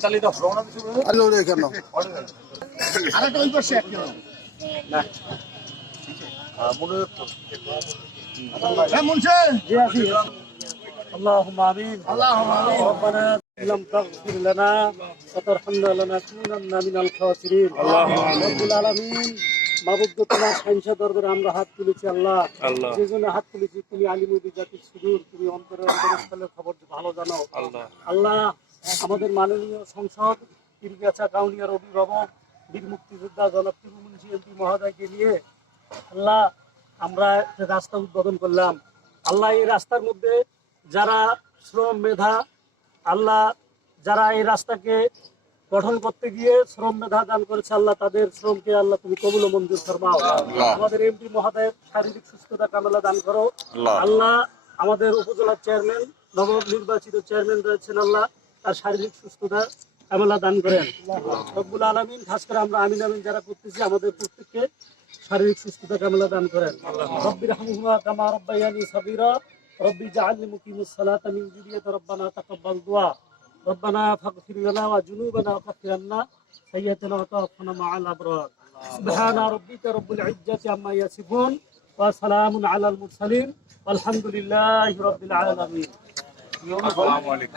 তালি দাও কেন আরেকটা ওই পাশে না اللهم آمين اللهم آمين ربنا لم تغفر لنا وترحمنا لنكونن من الخاسرين اللهم آمين رب العالمين মাবুদ তোমার সংসদ দরবারে আমরা হাত তুলেছি আল্লাহ যে জন্য হাত তুলেছি তুমি আলিমুল জাতির সুদূর তুমি অন্তরের খবর ভালো জানো আল্লাহ আমাদের মাননীয় সংসদ পীরগাছা কাউনিয়ার অভিভাবক বীর মুক্তিযোদ্ধা জনাব মুন্সি এমপি মহোদয়কে নিয়ে আল্লাহ আমরা একটা রাস্তা উদ্বোধন করলাম আল্লাহ এই রাস্তার মধ্যে যারা শ্রম মেধা আল্লাহ যারা এই রাস্তাকে গঠন করতে গিয়ে শ্রম মেধা দান করেছে আল্লাহ তাদের শ্রমকে আল্লাহ তুমি কবুল ও মঞ্জুর ফরমাও আমাদের এমপি মহোদয়ের শারীরিক সুস্থতা কামনা দান করো আল্লাহ আমাদের উপজেলার চেয়ারম্যান নবনির্বাচিত চেয়ারম্যান রয়েছেন আল্লাহ তার শারীরিক সুস্থতা কামনা দান করেন রব্বুল আলামিন খাস করে আমরা আমিন আমিন যারা করতেছি আমাদের প্রত্যেককে শারীরিক সুস্থতা কামনা দান করেন রব্বির হামহুমা কামা রাব্বায়ানি সাগীরা রব্বি জাআলনি মুকিমাস সালাতি মিন যুররিয়াতি রব্বানা তাকাব্বাল দুআ ربنا فاغفر لنا وذنوبنا وكفر عنا سيئاتنا وتوفنا مع الأبرار سبحان ربك رب العزة عما يصفون وسلام على المرسلين والحمد لله رب العالمين السلام عليكم